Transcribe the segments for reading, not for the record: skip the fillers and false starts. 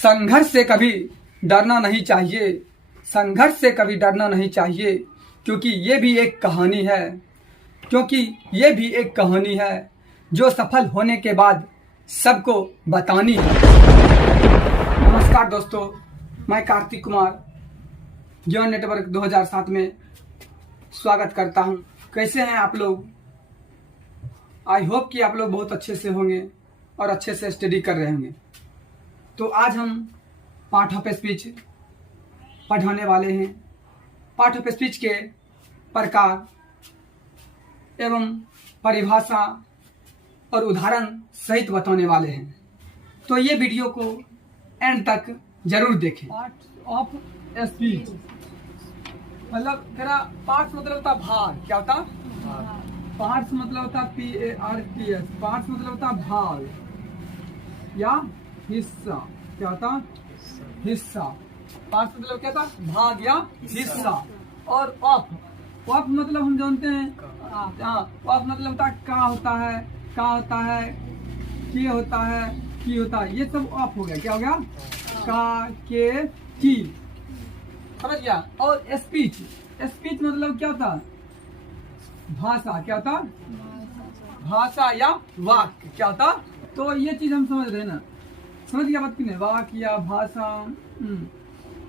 संघर्ष से कभी डरना नहीं चाहिए, संघर्ष से कभी डरना नहीं चाहिए, क्योंकि ये भी एक कहानी है, क्योंकि ये भी एक कहानी है जो सफल होने के बाद सबको बतानी है। नमस्कार दोस्तों, मैं कार्तिक कुमार ज्ञान नेटवर्क 2007 में स्वागत करता हूं। कैसे हैं आप लोग? आई होप कि आप लोग बहुत अच्छे से होंगे और अच्छे से स्टडी कर रहे होंगे। तो आज हम पार्ट ऑफ स्पीच पढ़ाने वाले हैं। पार्ट ऑफ स्पीच के प्रकार एवं परिभाषा और उदाहरण सहित बताने वाले हैं। तो ये वीडियो को एंड तक जरूर देखें। पार्ट ऑफ स्पीच मतलब तेरा पार्ट्स मतलब होता भाग। क्या होता? पार्ट्स मतलब होता PARTS। पार्ट्स मतलब होता भाग या हिस्सा। क्या होता? हिस्सा। पार्ट्स मतलब क्या था? भाग या हिस्सा। और ऑफ मतलब हम जानते हैं। ऑफ मतलब होता का होता है, का होता है, के होता है, की होता है। ये सब ऑफ हो गया। क्या हो गया? का, के, की। समझ गया? और स्पीच मतलब क्या होता? भाषा। क्या होता? भाषा या वाक्य। क्या होता? तो ये चीज हम समझ रहे हैं ना? समझ गया बात की नहीं? वाक्य या भाषा।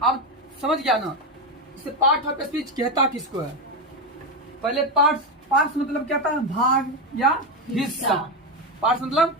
अब समझ गया ना? इसे पार्ट ऑफ स्पीच कहता किसको है? पहले पार्ट्स मतलब क्या था? भाग या हिस्सा। पार्ट्स मतलब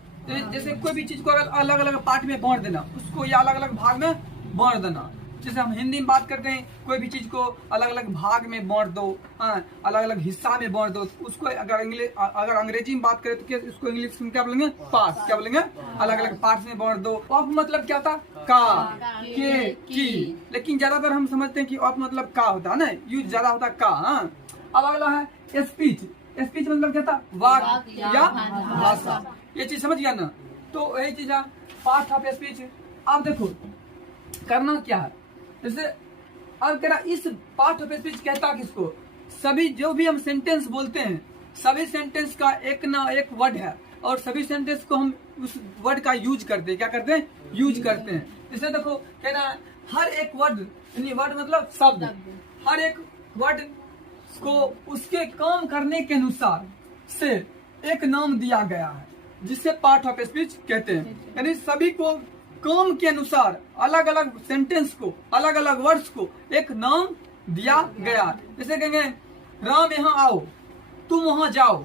जैसे कोई भी चीज को अगर अलग अलग पार्ट में बांट देना, उसको या अलग अलग भाग में बांट देना। जैसे हम हिंदी में बात करते हैं, कोई भी चीज को अलग अलग भाग में बांट दो, अलग अलग हिस्सा में बांट दो। उसको अगर अंग्रेजी में बात करें तो इसको इंग्लिश में क्या बोलेंगे? पार्ट्स। क्या बोलेंगे? अलग अलग पार्ट्स में बांट दो। ऑफ मतलब क्या था? का, के, की। लेकिन ज्यादातर हम समझते हैं कि ऑफ मतलब का होता है ना, यूज ज्यादा होता है का। अब अगला है स्पीच। स्पीच मतलब क्या था? वाक्य या भाषा। ये चीज समझ गया ना? तो यही चीज है पार्ट ऑफ स्पीच। अब देखो करना क्या है। जैसे अब कह रहा इस पार्ट ऑफ स्पीच कहता किसको? सभी जो भी हम सेंटेंस बोलते हैं, सभी सेंटेंस का एक ना एक वर्ड है और सभी सेंटेंस को हम उस वर्ड का यूज करते हैं। क्या करते हैं? यूज करते हैं। जैसे देखो कह रहा है हर एक वर्ड, यानी वर्ड मतलब शब्द, हर एक वर्ड को उसके काम करने के अनुसार से एक नाम दिया गया है, जिसे पार्ट ऑफ स्पीच कहते हैं। यानी सभी को काम के अनुसार अलग अलग सेंटेंस को, अलग अलग वर्ड्स को एक नाम दिया गया। जैसे कहेंगे राम यहाँ आओ, तुम वहां जाओ।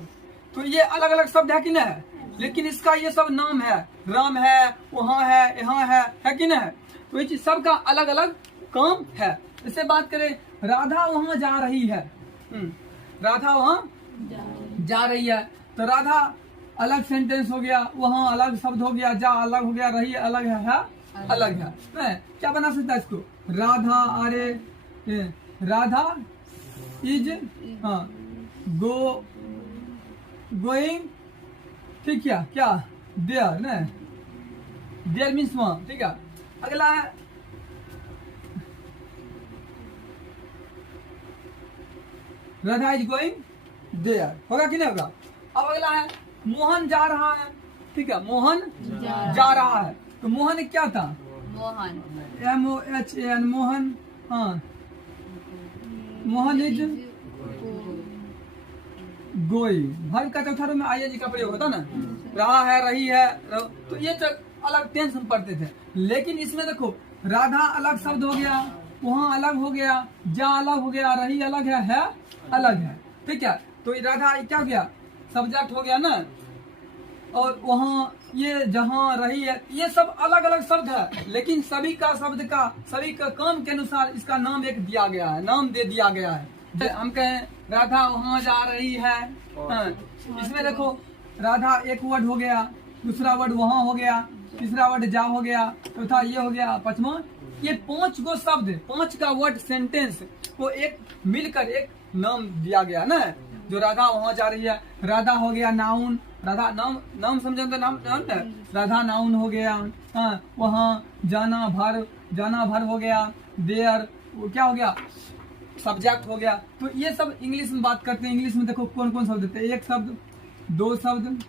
तो ये अलग अलग शब्द है कि नहीं है? लेकिन इसका ये सब नाम है। राम है, वहां है, यहाँ है कि नहीं है? तो ये चीज सबका अलग अलग काम है। जैसे बात करें राधा वहां जा रही है, राधा वहां जा रही है, तो राधा अलग सेंटेंस हो गया, वहां अलग शब्द हो गया, जा अलग हो गया, रही अलग है अलग है। क्या बना सकता है इसको? राधा, अरे राधा इज गोइंग, ठीक है? क्या देयर न, देयर मीन्स वहां। ठीक है। अगला है राधा इज गोइंग देयर। होगा कि नहीं होगा? अब अगला है मोहन जा रहा है। ठीक है, मोहन जा रहा है। तो मोहन क्या था? Mohan, MOHAN, Mohan. Mohan is going. भाई का चौथा रूप में ING का प्रयोग होता ना, रहा है, रही है। तो ये अलग टेंस हम पढ़ते थे। लेकिन इसमें देखो राधा अलग शब्द हो गया, वहां अलग हो गया, जा अलग हो गया, रही अलग है अलग है। ठीक है। तो राधा क्या हो गया? सब्जेक्ट हो गया ना, और वहाँ ये जहाँ, रही है, ये सब अलग अलग शब्द है। लेकिन सभी का शब्द का, सभी का काम के अनुसार इसका नाम एक दिया गया है, नाम दे दिया गया है। हम कहें राधा वहाँ जा रही है, इसमें देखो राधा एक वर्ड हो गया, दूसरा वर्ड वहाँ हो गया, तीसरा वर्ड जा हो गया, चौथा ये हो गया, पांचवा। ये 5 गो शब्द, 5 का वर्ड सेंटेंस को एक मिलकर एक नाम दिया गया ना। जो राधा वहां जा रही है, राधा हो गया नाउन। राधा नाम समझे तो नाम राधा नाउन हो गया। वहाँ जाना भर हो गया। देयर वो क्या हो गया? सब्जेक्ट हो गया। तो ये सब इंग्लिश में बात करते हैं। इंग्लिश में देखो कौन कौन शब्द देते हैं? एक शब्द, 2 शब्द,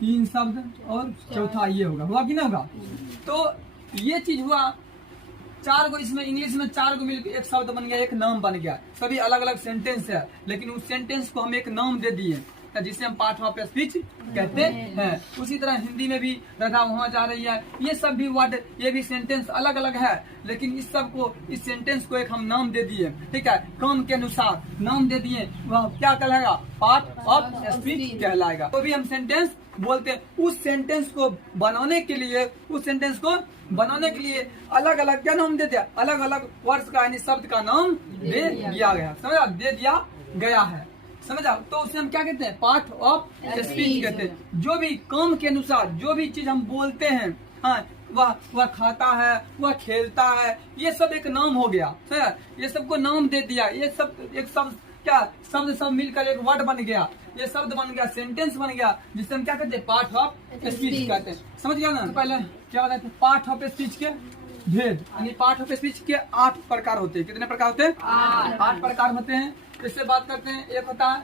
3 शब्द और चौथा ये होगा कि नहीं होगा? तो ये चीज हुआ, 4 गो इसमें इंग्लिश में 4 गो मिलकर एक शब्द बन गया, एक नाम बन गया। सभी अलग अलग सेंटेंस है, लेकिन उस सेंटेंस को हम एक नाम दे दिए जिसे हम पार्ट ऑफ स्पीच कहते हैं। उसी तरह हिंदी में भी राधा वहां जा रही है, ये सब भी वर्ड, ये भी सेंटेंस अलग अलग है, लेकिन इस सब को, इस सेंटेंस को एक हम नाम दे दिए, ठीक है, काम के अनुसार नाम दे दिए, वह क्या कहलाएगा, पार्ट ऑफ स्पीच कहलाएगा। तो भी हम सेंटेंस बोलते हैं, उस सेंटेंस को बनाने के लिए, उस सेंटेंस को बनाने के लिए अलग अलग क्या नाम दे दिया, अलग अलग वर्ड्स का यानी शब्द का नाम दे दिया गया, समझा, दे दिया गया है, समझा। तो उसे हम क्या कहते हैं, पार्ट ऑफ स्पीच कहते हैं। जो भी काम के अनुसार जो भी चीज हम बोलते हैं, हाँ, वह खाता है, वह खेलता है, ये सब एक नाम हो गया, समझा, ये सबको नाम दे दिया, ये सब एक शब्द, क्या शब्द सब मिलकर एक वर्ड बन गया, ये शब्द बन गया, सेंटेंस बन गया, जिसे हम क्या कहते हैं, पार्ट ऑफ स्पीच कहते हैं। समझ गया ना। तो पहले क्या बताते हैं, पार्ट ऑफ स्पीच के भेद, यानी पार्ट ऑफ स्पीच के 8 प्रकार होते हैं। कितने प्रकार होते हैं, 8 प्रकार होते हैं। इससे बात करते हैं, एक होता है,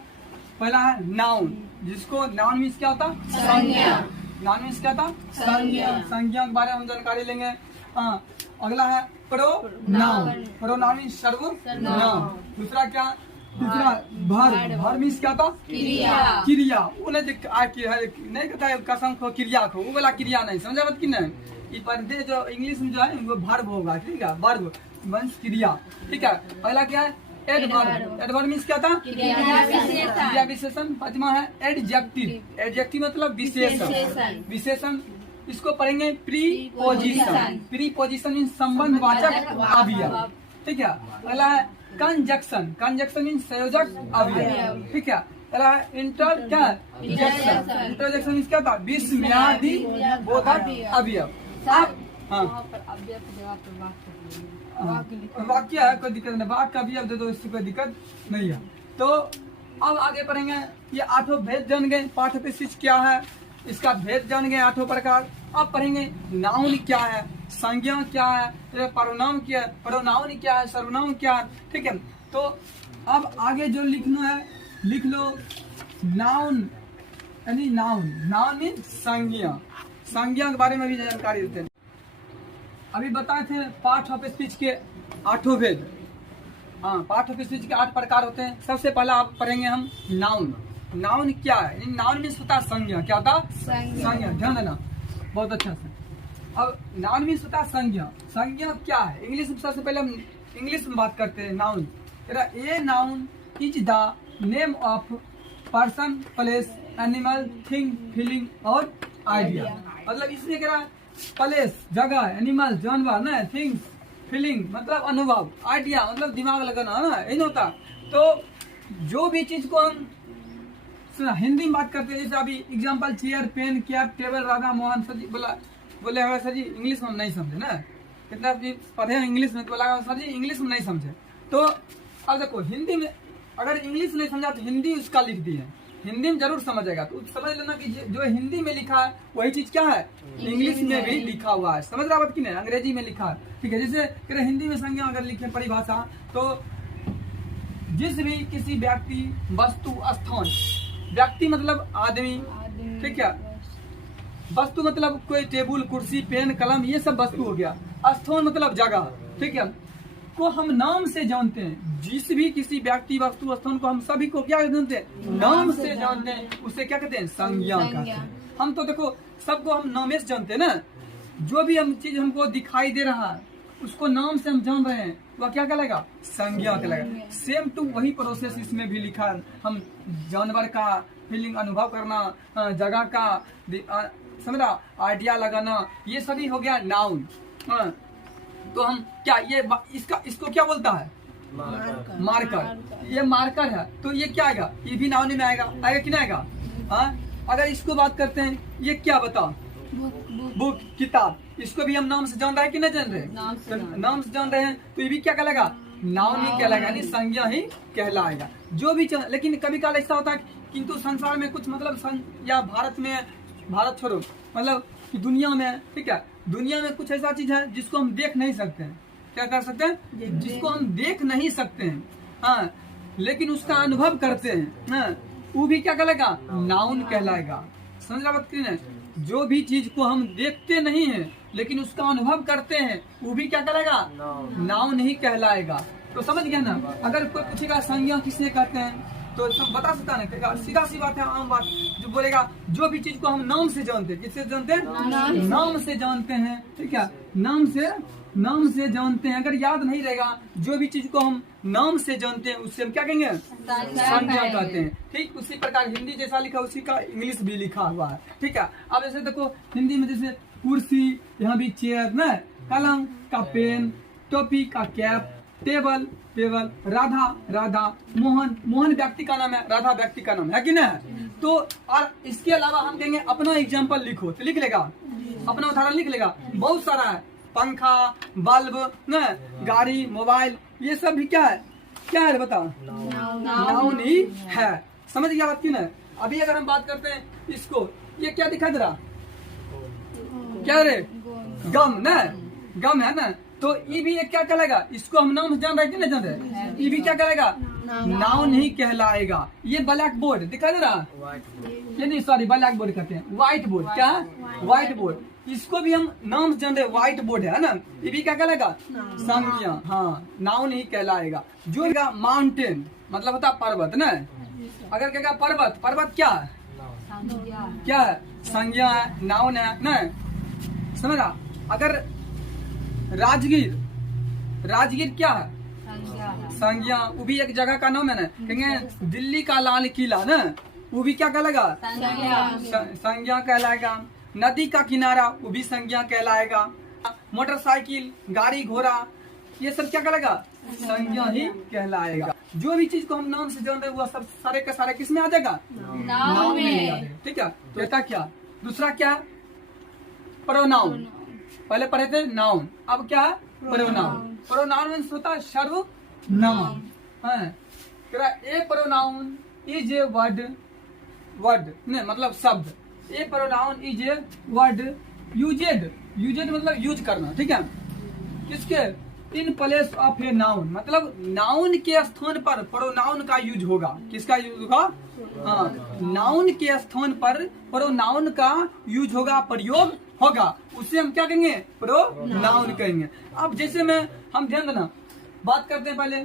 पहला है नाउन, जिसको नाउन मीन्स क्या होता, संज्ञा। नाउन मीन्स क्या था, संज्ञा। संज्ञा के बारे में हम जानकारी लेंगे। अगला है प्रोनाउन, प्रोनाउन मीन्स सर्वनाम। दूसरा क्या, दूसरा वर्ब, वर्ब मीन्स क्या था, क्रिया। क्रिया उन्हें नहीं कहता है कसम खो क्रिया खो, वो वाला क्रिया नहीं, समझा बात की नहीं। ये पर्दे जो इंग्लिश में जो है वो वर्ब होगा, ठीक है, वर्ब मीन्स क्रिया, ठीक है। अगला क्या है, एडवर्ब, एडवर्ब मीन्स क्या था, क्रिया विशेषण। पांचवा है एडजेक्टिव, एडजेक्टिव मतलब विशेषण, विशेषण इसको पढ़ेंगे प्रीपोजिशन, प्रीपोजिशन मीन्स संबंधवाचक अवयव, ठीक है। अगला है कंजक्शन, कंजक्शन मीन्स संयोजक अवयव, ठीक है। अगला है इंटरजेक्शन, इंटरजेक्शन मीन्स क्या था, विस्मयादि बोधक अवयव। वाक्य है, कोई दिक्कत नहीं, वाक्य अभी अब दे दो, इससे कोई दिक्कत नहीं है। तो अब आगे पढ़ेंगे, ये 8 भेद जान गए, पार्ट ऑफ स्पीच क्या है, इसका भेद जान गए 8 प्रकार। अब पढ़ेंगे नाउन क्या है, संज्ञा क्या है, प्रोनाउन क्या है, प्रोनाउन क्या है, सर्वनाम क्या है, ठीक है। तो अब आगे जो लिखना है लिख लो, नाउन यानी नाउन, नाउन मीन संज्ञा, संज्ञा के बारे में भी जानकारी देते हैं। अभी बताए थे पार्ट ऑफ स्पीच के 8 भेद। हाँ, पार्ट ऑफ स्पीच के 8 प्रकार होते हैं। सबसे पहला आप पढ़ेंगे हम नाउन। नाउन क्या है, नाउन मीन्स होता है संज्ञा, क्या होता, संज्ञा, ध्यान देना बहुत अच्छा से। अब नाउन मीन्स होता है संज्ञा, संज्ञा क्या है, इंग्लिश में सबसे पहले हम इंग्लिश में बात करते हैं। Noun, a noun is the name of person, place, animal, thing, feeling और आइडिया। मतलब इसमें क्या है, प्लेस जगह, एनिमल जानवर ना, थिंग्स फीलिंग मतलब अनुभव, आइडिया मतलब दिमाग लगाना ना, यही होता। तो जो भी चीज को हम हिंदी में बात करते हैं, जैसे अभी example chair, pen, cap, table, Radha Mohan sir ji बोले हमारे सर जी इंग्लिश में हम नहीं समझे ना, कितना पढ़े हैं इंग्लिश में, तो बोला सर जी इंग्लिश में नहीं समझे। तो अब देखो हिंदी में अगर इंग्लिश नहीं समझा तो हिंदी उसका लिख दी है, हिंदी में जरूर समझेगा। तो समझ लेना कि जो हिंदी में लिखा है वही चीज क्या है, इंग्लिश में भी लिखा हुआ है, समझ रहा बात की नहीं, अंग्रेजी में लिखा है, ठीक है। जैसे हिंदी में संज्ञा अगर लिखे परिभाषा, तो जिस भी किसी व्यक्ति, वस्तु, स्थान, व्यक्ति मतलब आदमी, ठीक है, वस्तु मतलब कोई टेबल, कुर्सी, पेन, कलम, ये सब वस्तु हो गया। स्थान मतलब जगह, ठीक है, को हम नाम से जानते हैं। जिस भी किसी व्यक्ति, वस्तु, स्थान को हम सभी को क्या जानते हैं, नाम से जानते हैं, उसे क्या कहते हैं, संज्ञा कहते हैं। हम तो देखो सबको हम नामे से जानते हैं ना, जो भी हम चीज हमको दिखाई दे रहा है उसको नाम से हम जान रहे हैं, वह क्या कहलाएगा, संज्ञा कहलाएगा। सेम टू वही प्रोसेस इसमें भी लिखा है, हम जानवर का फीलिंग अनुभव करना, जगह का समझा, आइडिया लगाना, ये सभी हो गया नाउन। तो हम क्या ये इसको क्या बोलता है, मार्कर, ये मार्कर है, तो ये क्या आएगा, ये भी नाउन में आएगा, आएगा कि नहीं आएगा। हाँ, अगर इसको बात करते हैं, ये क्या बताओ, बुक, किताब, इसको भी हम नाम से जान रहे हैं कि नहीं जान रहे, नाम से जान रहे हैं, तो ये भी क्या कहलाएगा, नाउन ही कहलाएगा, यानी संज्ञा ही कहलाएगा। जो भी लेकिन कभी काल ऐसा होता है, किंतु संसार में कुछ मतलब या भारत में, भारत छोड़ो मतलब दुनिया में, ठीक है, दुनिया में कुछ ऐसा चीज है जिसको हम देख नहीं सकते हैं, क्या कर सकते हैं, जिसको हम देख नहीं सकते हैं, हाँ, लेकिन उसका अनुभव करते हैं, हाँ, वो भी क्या कहलाएगा, नाउन कहलाएगा। समझ रहा बात की नहीं, जो भी चीज को हम देखते नहीं है लेकिन उसका अनुभव करते हैं, वो भी क्या कहलाएगा? नाउन नहीं कहलाएगा। तो समझ गया ना? अगर कोई पूछेगा संज्ञा किसने कहते हैं तो सब बता सकता है ना, सीधा सी बात है, आम बात। जो बोलेगा जो भी चीज को हम नाम से जानते हैं, किससे जानते हैं? नाम से जानते हैं, ठीक है, नाम से जानते हैं। अगर याद नहीं रहेगा, जो भी चीज को हम नाम से जानते हैं उससे हम क्या कहेंगे? संज्ञा कहते हैं। ठीक उसी प्रकार हिंदी जैसा लिखा उसी का इंग्लिश भी लिखा हुआ है, ठीक है। अब जैसे देखो हिंदी में जैसे कुर्सी, यहाँ भी चेयर ना, कलम का पेन, टोपी का कैप, टेबल, राधा, मोहन व्यक्ति का नाम है, राधा व्यक्ति का नाम है कि नहीं? तो और इसके अलावा हम कहेंगे अपना एग्जाम्पल लिखो, तो लिख लेगा, अपना उदाहरण लिख लेगा। बहुत सारा है, पंखा, बल्ब न, गाड़ी, मोबाइल, ये सब भी क्या है बताओ? नाउन ही है। समझ गया बात की ना? अभी अगर हम बात करते हैं इसको, ये क्या दिखा दे रहा? क्या रे? गम है ना। तो ये भी एक क्या कहलाएगा? इसको हम नाम जान रहे कि नहीं जान रहे? ये भी क्या कहलाएगा? नाउन नहीं कहलाएगा। ये ब्लैक बोर्ड दिखा दे रहा, ये नहीं, सॉरी, ब्लैक बोर्ड कहते हैं, व्हाइट बोर्ड। क्या? व्हाइट बोर्ड, इसको भी हम नाम जान रहे, व्हाइट बोर्ड है ना, ये भी क्या कहलाएगा? संज्ञा, हाँ, नाउन नहीं कहलाएगा। जो माउंटेन मतलब होता पर्वत ना, अगर कहेगा पर्वत क्या है? संज्ञा है, नाउन है ना, समझा? अगर राजगीर क्या है? संज्ञा, वो भी एक जगह का नाम है ना। कहेंगे दिल्ली का लाल किला ना, वो भी क्या कहलाएगा? संज्ञा कहलाएगा। नदी का किनारा, वो भी संज्ञा कहलाएगा। मोटरसाइकिल, गाड़ी, घोड़ा, ये सब क्या कहलाएगा? संज्ञा ही कहलाएगा। जो भी चीज को हम नाम से जानते हैं वो सब सारे का सारे किस में आ जाएगा? नाउन में। ठीक है, तो ऐसा क्या? दूसरा क्या? प्रोनाउन। पहले पढ़े थे नाउन, अब क्या है? प्रोनाउन मीन्स होता है सर्वनाम। A pronoun is a word नहीं, मतलब शब्द। A pronoun is a word used मतलब यूज करना, ठीक है, किसके? In place of a noun, मतलब नाउन के स्थान पर प्रोनाउन का यूज होगा। किसका यूज होगा? हाँ, नाउन के स्थान पर प्रोनाउन का यूज होगा, प्रयोग होगा, उससे हम क्या कहेंगे? प्रोनाउन कहेंगे। अब जैसे हम ध्यान देना, बात करते हैं पहले,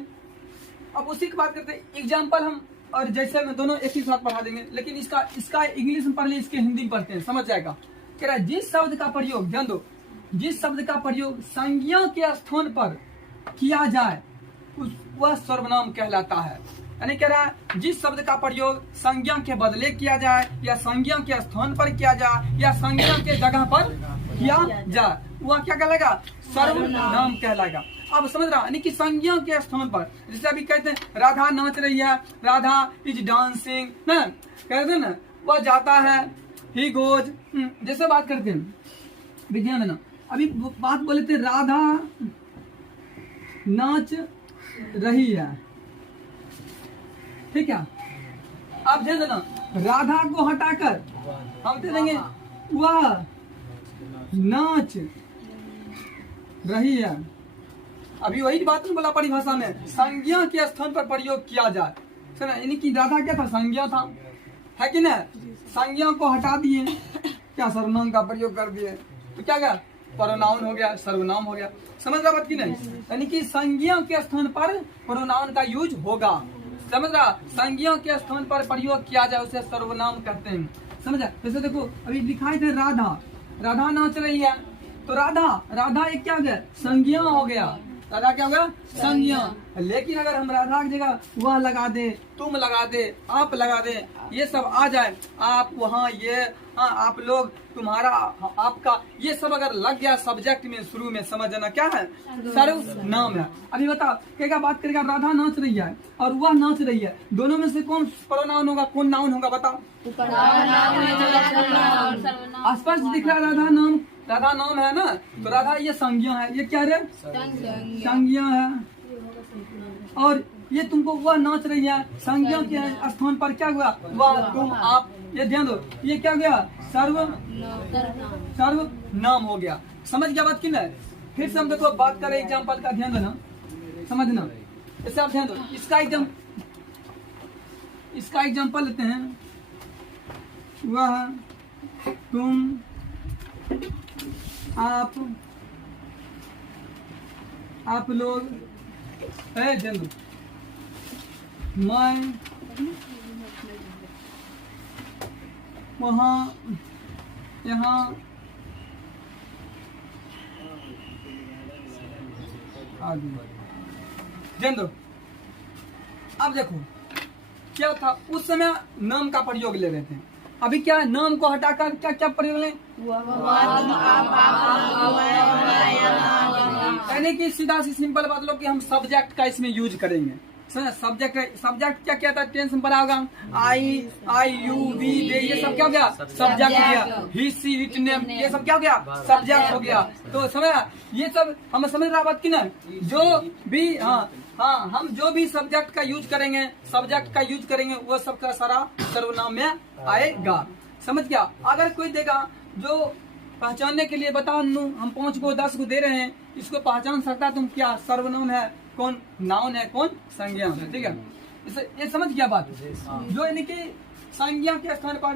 अब उसी की बात करते हैं एग्जाम्पल हम, और जैसे में दोनों एक ही साथ पढ़ा देंगे, लेकिन इसका इंग्लिश में पढ़ इसके हिंदी में पढ़ते हैं, समझ जाएगा। कह रहा है जिस शब्द का प्रयोग, ध्यान दो, जिस शब्द का प्रयोग संज्ञा के स्थान पर किया जाए वह सर्वनाम कहलाता है। यानी कह रहा है जिस शब्द का प्रयोग संज्ञा के बदले किया जाए, या संज्ञा के स्थान पर किया जाए, या संज्ञा के जगह पर किया जाए, वह क्या कहलाएगा? सर्वनाम कहलाएगा। अब समझ रहा, यानी कि संज्ञा के स्थान पर, जैसे अभी कहते हैं राधा नाच रही है, राधा इज डांसिंग ना, कहते हैं ना, वह जाता है, ही गोज, जैसे बात करते हैं, विज्ञान देना। अभी बात बोले थे राधा नाच रही है, ठीक है। अब ध्यान देना, राधा को हटाकर हम दे देंगे वह नाच रही है। अभी वही बात में बोला परिभाषा में, संज्ञा के स्थान पर प्रयोग किया जाए, यानी कि राधा क्या था? संज्ञा था, है कि नहीं? संज्ञा को हटा दिए, क्या सर्वनाम का प्रयोग कर दिए, तो क्या गया? प्रोनाउन हो गया, सर्वनाम हो गया। समझ रहा बात की नहीं? यानी कि संज्ञा के स्थान पर प्रोनाउन का यूज होगा, समझ रहा? संज्ञा के स्थान पर प्रयोग किया जाए उसे सर्वनाम कहते हैं, समझा? जैसे देखो अभी लिखा थे राधा नाच रही है, तो राधा एक क्या हो गया? संज्ञा हो गया। राधा क्या हो गया? संज्ञा। लेकिन अगर हम राधा की जगह वह लगा दे, तुम लगा दे, आप लगा दे, ये सब आ जाए, आप वहाँ, ये आप लोग, तुम्हारा, आपका, ये सब अगर लग गया सब्जेक्ट में शुरू में, समझ जाना क्या है? सर्वनाम है। अभी बताओ, क्या बात करेगा? राधा नाच रही है और वह नाच रही है, दोनों में से कौन प्रोनाउन होगा, कौन नाउन होगा? बताओ। स्पष्ट दिख रहा है, राधा नाम है ना, तो राधा ये संज्ञा है, ये क्या है? संज्ञा है। और ये तुमको वह नाच रही है, संज्ञा के स्थान पर क्या हुआ? वह, तुम, आप, ये ध्यान दो, ये क्या गया? सर्वनाम हो गया। समझ गया बात की नहीं? फिर से हम देखो बात करें एग्जाम्पल का, ध्यान देना, समझना, इससे आप ध्यान दो। इसका एग्जाम्पल लेते हैं, वह, तुम, आप लोग है जंदू, मैं वहाँ यहाँ जंदू। अब देखो क्या था, उस समय नाम का प्रयोग ले रहे थे, अभी क्या है, नाम को हटाकर क्या क्या प्रयोग लें, यानी कि सीधा सी सिंपल बात लो कि हम सब्जेक्ट का इसमें यूज करेंगे। सब्जेक्ट क्या क्या था, टेंस में पढ़ा होगा, आई यू वी दे, ये सब क्या हो गया, सब्जेक्ट हो गया। ही सी इट नेम, ये सब क्या हो गया, सब्जेक्ट हो गया। तो समझ, ये सब हम समझ रहा बात की ना, जो भी हाँ हम जो भी सब्जेक्ट का यूज करेंगे, सब्जेक्ट का यूज करेंगे, वो सब का सारा सर्वनाम में आएगा। समझ गया। अगर कोई देगा जो पहचानने के लिए बता हम 5 को 10 को दे रहे हैं, इसको पहचान सकता तुम क्या सर्वनाम है, कौन नाउन है, कौन संज्ञा है। ठीक है, इसे ये समझ गया बात। जो यानी कि संज्ञा के स्थान पर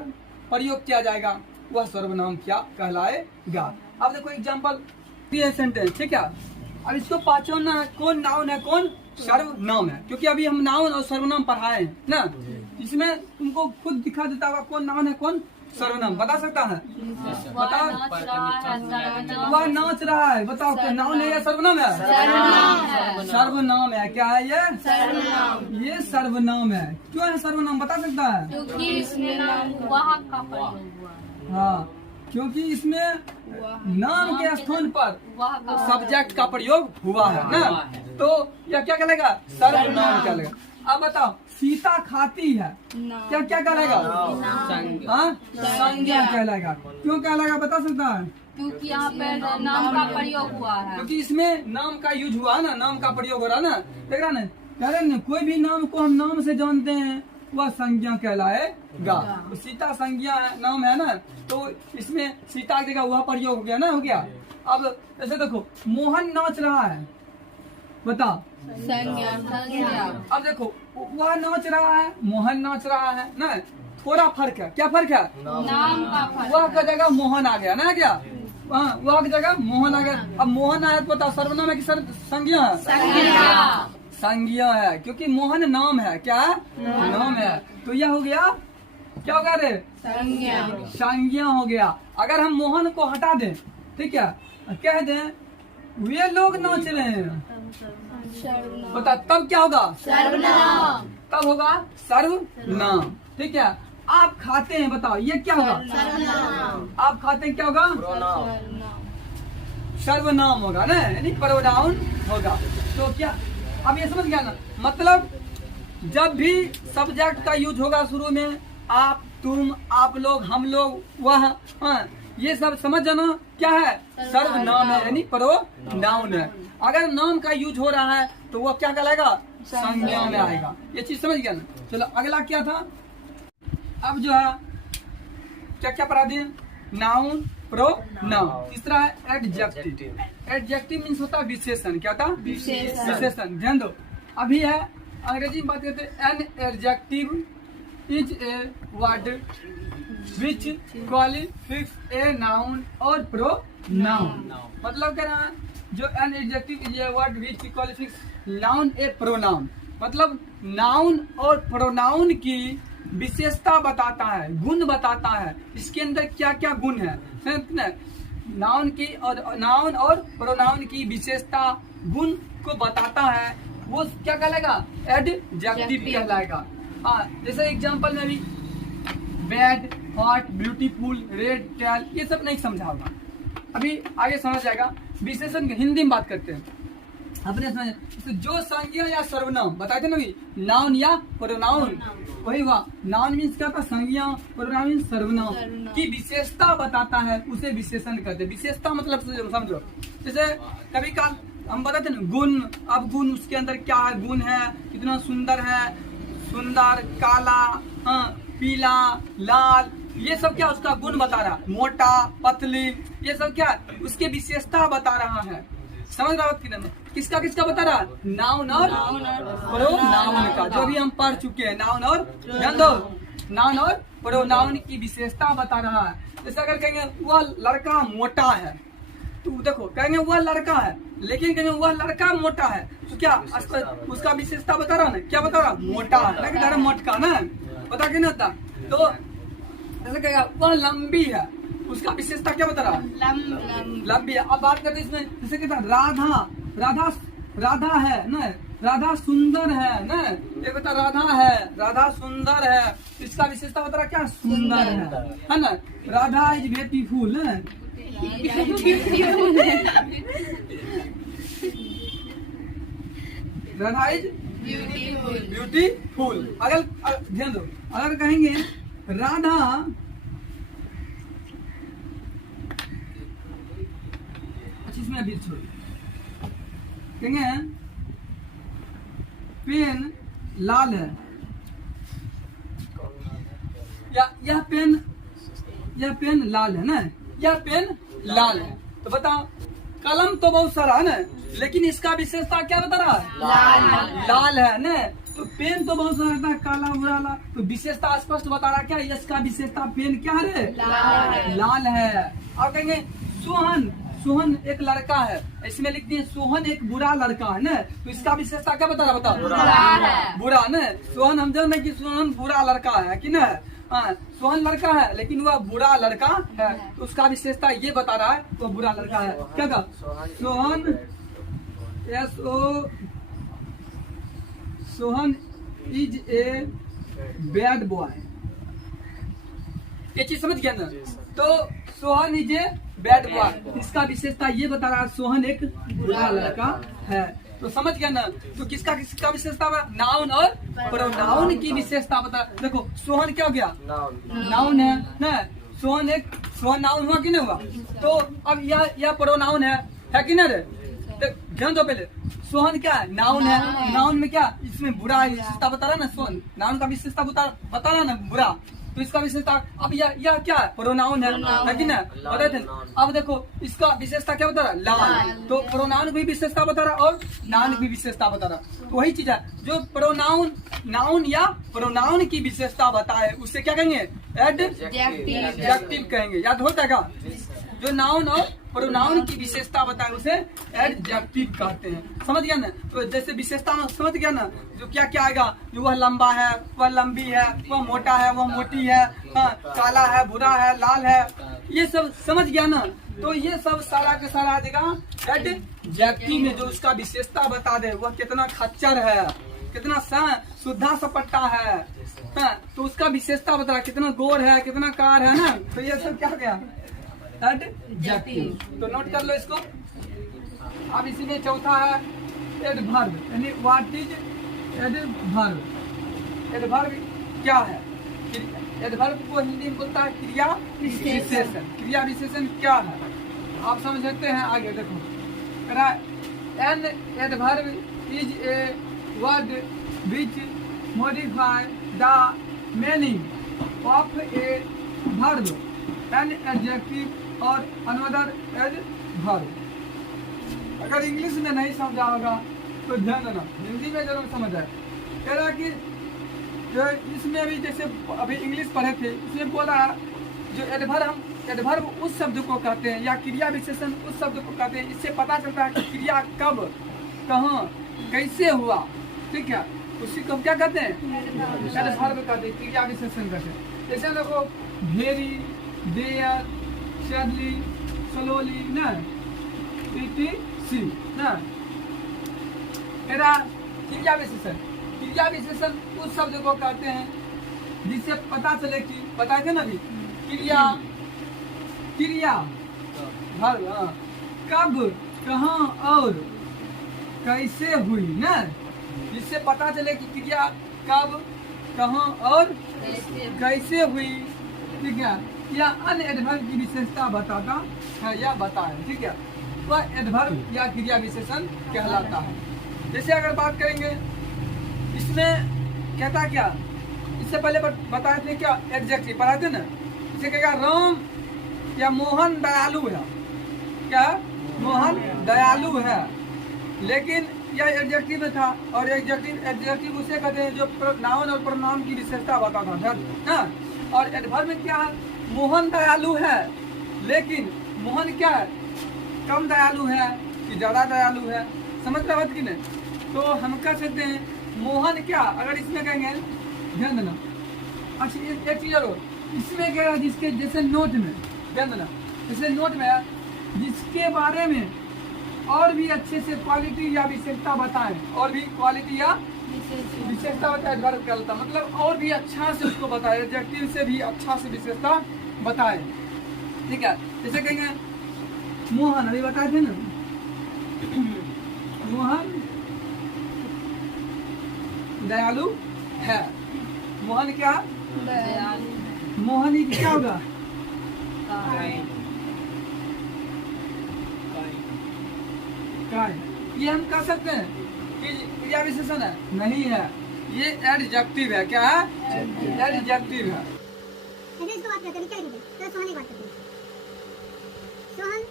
प्रयोग किया जाएगा वह सर्वनाम क्या कहलाएगा। अब देखो एग्जाम्पल सेंटेंस, ठीक है। अब इसको पहचानना है कौन नाउन है, कौन सर्वनाम है, क्योंकि अभी हम नाउन और सर्वनाम पढ़ाए हैं ना, इसमें तुमको खुद दिखा देता होगा कौन नाउन है, कौन सर्वनाम। बता सकता है, बताओ। वह नाच रहा है, बताओ क्या नाउन है या सर्वनाम है? सर्वनाम है। क्या है ये? सर्वनाम। ये सर्वनाम है। क्यों है सर्वनाम, बता सकता है? क्योंकि इसमें वहाँ का प्रयोग हुआ है। हाँ, क्योंकि इसमें नाम के स्थान पर सब्जेक्ट का प्रयोग हुआ है ना, तो यह क्या कहलाएगा, सर्वनाम कहलाएगा। अब बताओ, सीता खाती है, क्या क्या कहलाएगा? संज्ञा कहलाएगा। क्यों कहलाएगा, बता सकता है? क्योंकि यहाँ पे नाम का प्रयोग हुआ है, क्योंकि इसमें नाम का यूज हुआ है ना, नाम का प्रयोग हो रहा है ना। देख रहा ना, कह रहे ना, कोई भी नाम को हम नाम से जानते हैं वह संज्ञा कहलाएगा। तो सीता संज्ञा है, नाम है ना, तो इसमें सीता की जगह वह प्रयोग हो गया ना, हो गया। अब ऐसे देखो, मोहन नाच रहा है, बता संज्ञा। अब देखो, वह नाच रहा है, मोहन नाच रहा है ना, थोड़ा फर्क है। क्या फर्क है? नाम का फर्क। वह की जगह मोहन आ गया ना, क्या वह की जगह मोहन आ गया। अब मोहन आया तो बताओ सर्वनाम है कि संज्ञा है? संज्ञा है, क्योंकि मोहन नाम है। क्या है? नाम है। तो यह हो गया, क्या हो गया रे? संज्ञा। संज्ञा हो गया। अगर हम मोहन को हटा दें, ठीक है, कह दें वे लोग नाच रहे हैं, बता तब क्या होगा? सर्वनाम। तब होगा सर्वनाम। ठीक है। आप खाते हैं, बताओ ये क्या होगा? सर्वनाम। आप खाते हैं, क्या होगा? सर्वनाम होगा ना, यानी प्रोनाउन होगा। तो क्या अब ये समझ गया ना, मतलब जब भी सब्जेक्ट का यूज होगा शुरू में, आप, तुम, आप लोग, हम लोग, वह, ये सब समझ जाना क्या है? सर्वनाम है, यानी प्रोनाउन है। अगर नाम का यूज हो रहा है तो वह क्या कहलाएगा? संज्ञा में आएगा। ये चीज समझ गया ना। चलो अगला क्या था, अब जो है क्या क्या पढ़ा दिए? Noun, pronoun. तीसरा है एडजेक्टिव। एडजेक्टिव मीन्स होता है विशेषण। क्या था? विशेषण। ध्यान दो, अभी है अंग्रेजी में बात करते हैं। An adjective is a word which qualifies a noun और प्रोनाउन। मतलब क्या है, जो an adjective is a word which qualifies noun a pronoun, मतलब नाउन और प्रोनाउन की विशेषता बताता है, गुण बताता है, इसके अंदर क्या क्या गुण है। नाउन की और नाउन और प्रोनाउन की विशेषता गुण को बताता है, वो क्या कहलाएगा? एडजेक्टिव कहलाएगा। हाँ, जैसे एग्जांपल में भी bad, hot, beautiful, red, tall, ये सब नहीं समझा होगा, अभी आगे समझ जाएगा। विशेषण हिंदी में बात करते हैं अपने समझ। तो जो संज्ञा या सर्वनाम बताए थे ना, नाउन या प्रोनाउन, वही हुआ। नाउन मीन्स क्या था? संज्ञा, प्रोनाउन मीन्स सर्वनाम की विशेषता बताता है, उसे विशेषण कहते हैं। विशेषता मतलब समझो, जैसे कभी काल हम बताते ना गुण। अब गुण, उसके अंदर क्या है? गुण है कितना सुंदर है, सुंदर, काला, पीला, लाल, ये सब क्या उसका गुण बता रहा है। मोटा, पतली, ये सब क्या उसके विशेषता बता रहा है। समझ रहा है? किसका किसका बता रहा है? नाउन और प्रोनाउन का, जो भी हम पढ़ चुके हैं। नाउन और, ध्यान दो, नाउन और प्रोनाउन की विशेषता बता रहा है। जैसे अगर कहेंगे वह लड़का मोटा है, तो देखो कहेंगे वह लड़का है, लेकिन कहेंगे वह लड़का मोटा है, तो क्या उसका विशेषता बता रहा ना, क्या बता रहा, मोटा है, लेकिन अरे मोटका ना बता के नहीं होता। तो जैसे कहेगा वह लंबी है, उसका विशेषता क्या बता रहा, लंबी है। अब बात करते हैं इसमें, जैसे कहता राधा है ना, राधा सुंदर है ना, ये बता राधा है, राधा सुंदर है, इसका विशेषता बता रहा क्या, सुंदर है ना। राधा इज ब्यूटीफुल है, राधा इज ब्यूटीफुल। अगर ध्यान दो, अगर कहेंगे राधा इसमें अभी छोड़ कहेंगे पेन लाल है, या यह पेन लाल है ना, यह पेन लाल है, तो बताओ कलम तो बहुत सारा है ना, लेकिन इसका विशेषता क्या बता रहा है, लाल है ना। तो पेन तो बहुत सारा है, काला बुरा, तो विशेषता स्पष्ट बता रहा क्या, इसका विशेषता पेन क्या है, लाल है। और कहेंगे सोहन एक लड़का है, इसमें लिख दिए सोहन एक बुरा लड़का है ना, तो इसका विशेषता क्या बता रहा, बताओ बुरा ना। सोहन हम जान कि सोहन बुरा लड़का है कि ना, सोहन लड़का है लेकिन वह बुरा लड़का है, तो उसका विशेषता ये बता रहा है वह बुरा लड़का है। क्या कहा, Sohan is a bad boy, ये चीज समझ गया ना। तो Sohan is a bad boy, इसका विशेषता ये बता रहा है सोहन एक बुरा लड़का है, तो समझ गया ना। तो किसका विशेषता, नाउन और प्रोनाउन की विशेषता बता। देखो सोहन क्या हो गया, नाउन है ना, सोहन नाउन हुआ कि नहीं हुआ, तो अब यह प्रोनाउन है कि नहीं रे, ध्यान दो पहले, सोहन क्या है, नाउन है, नाउन में क्या इसमें बुरा विशेषता बता रहा ना, सोहन नाउन का विशेषता बता रहा ना बुरा, तो इसका विशेषता अब यह क्या है, प्रोनाउन है कि ना, बता थे। अब देखो इसका विशेषता क्या बता रहा, लाल, तो प्रोनाउन भी विशेषता बता रहा और नाउन भी विशेषता बता रहा, तो वही चीज है जो प्रोनाउन नाउन या प्रोनाउन की विशेषता बताए उसे क्या कहेंगे, एडजेक्टिव कहेंगे। याद हो जाएगा, जो नाउन और प्रोनाउन की विशेषता बताए उसे एडजेक्टिव कहते हैं, समझ गया ना। तो जैसे विशेषता में समझ गया ना, जो क्या क्या आएगा, जो वह लंबा है, वह लंबी है, वह मोटा है, वह मोटी है, काला है, भूरा है, लाल है, ये सब समझ गया ना। तो ये सब सारा के सारा आ जाएगा एडजेक्टिव में, जो उसका विशेषता बता दे, वह कितना खच्चर है, कितना शुद्धा सपट्टा है, तो उसका विशेषता बता, कितना गोर है, कितना कार है ना, तो ये सब क्या गया एडजेक्टिव। तो नोट कर लो इसको। अब इसी में चौथा है एडवर्ब, यानी व्हाट इज एडवर्ब। एडवर्ब क्या है, एडवर्ब को हिंदी में बोलता है क्रिया विशेषण। क्रिया विशेषण क्या है आप समझ सकते हैं, आगे देखो, an adverb is a word which modify the meaning of a verb, an adjective और अनदर एडवर्ब। अगर इंग्लिश में नहीं समझा होगा तो ध्यान देना, हिंदी में जरूर समझ आए। कह रहा कि जो इसमें भी जैसे अभी इंग्लिश पढ़े थे, इसमें बोला जो एडवर्ब उस शब्द को कहते हैं या क्रिया विशेषण उस शब्द को कहते हैं, इससे पता चलता है कि क्रिया कब, कहाँ, कैसे हुआ, ठीक है, उसी को क्या कहते हैं, एडवर्ब कहते हैं, क्रिया विशेषण कहते हैं। जैसे देखो भेरी, देयर, सडनली, स्लोली ना, etc ना, क्रिया विशेषण। क्रिया विशेषण उस शब्द को कहते हैं जिससे पता चले कि, बताए थे ना अभी, क्रिया वर्ब कब, कहाँ और कैसे हुई ना, जिससे पता चले कि क्रिया कब, कहाँ और कैसे हुई, ठीक है, या अन्य एडवर्ब की विशेषता बताता है या बताए, ठीक है, वह एडवर्ब या क्रिया विशेषण कहलाता है। जैसे अगर बात करेंगे इसमें कहता क्या, इससे पहले बताए थे क्या, एडजेक्टिव पढ़ाए थे ना, इसे कहेगा राम या मोहन दयालु है, क्या मोहन दयालु है, लेकिन यह एडजेक्टिव में था, और एडजेक्टिव उसे कहते हैं जो नाउन और प्रोनाउन की विशेषता बताता है ना। और एडवर्ब में क्या है, मोहन दयालु है, लेकिन मोहन क्या है, कम दयालु है कि ज्यादा दयालु है, समझ रहे बात की नहीं। तो हम कह सकते हैं मोहन क्या, अगर इसमें कहेंगे ध्यान देना। अच्छा एक चीज और, इसमें क्या है जिसके जैसे नोट में ध्यान देना, जैसे नोट में जिसके बारे में और भी अच्छे से क्वालिटी या विशेषता बताएं, और भी क्वालिटी या विशेषता बताए, वर्ग करता मतलब और भी अच्छा से उसको बताए, एडजेक्टिव से भी अच्छा से विशेषता बताए, ठीक है। जैसे कहेंगे मोहन, अभी बताए थे ना, मोहन दयालु है। मोहन क्या, मोहन ही क्या होगा, ये हम कह सकते हैं कि क्रिया विशेषण है, नहीं है, ये एडजेक्टिव है। क्या है, एडजेक्टिव है। इसको बात करते हैं, क्या लिखें? तो सोहन की बात करते हैं। सोहन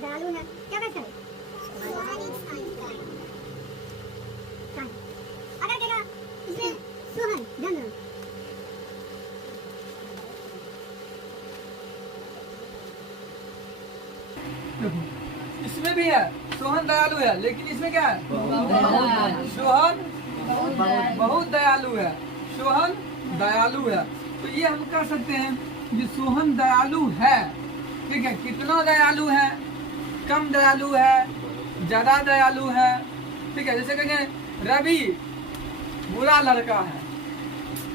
दयालु है, क्या कर सकते? अगर कहेगा इसमें सोहन ध्यान दो, देखो इसमें भी है सोहन दयालु है, लेकिन इसमें क्या है, सोहन बहुत दयालु है, सोहन दयालु है। तो ये हम कह सकते हैं कि सोहन दयालु है, ठीक है। कितना दयालु है, कम दयालु है, ज्यादा दयालु है, ठीक है। जैसे कहेंगे रवि बुरा लड़का है,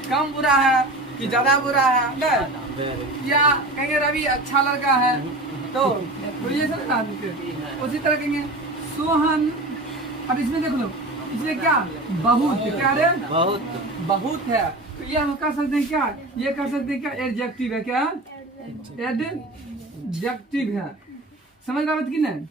कम बुरा है कि ज्यादा बुरा है, नहीं। या कहेंगे रवि अच्छा लड़का है, तो ये सब ना उसी तरह कहेंगे सोहन। अब इसमें देख लो, इसमें क्या बहुत, क्या रे बहुत है, तो ये हम कह सकते हैं क्या, ये कह सकते हैं क्या, एडजेक्टिव है। क्या एडजेक्टिव है, समझ रहा बात की नहीं,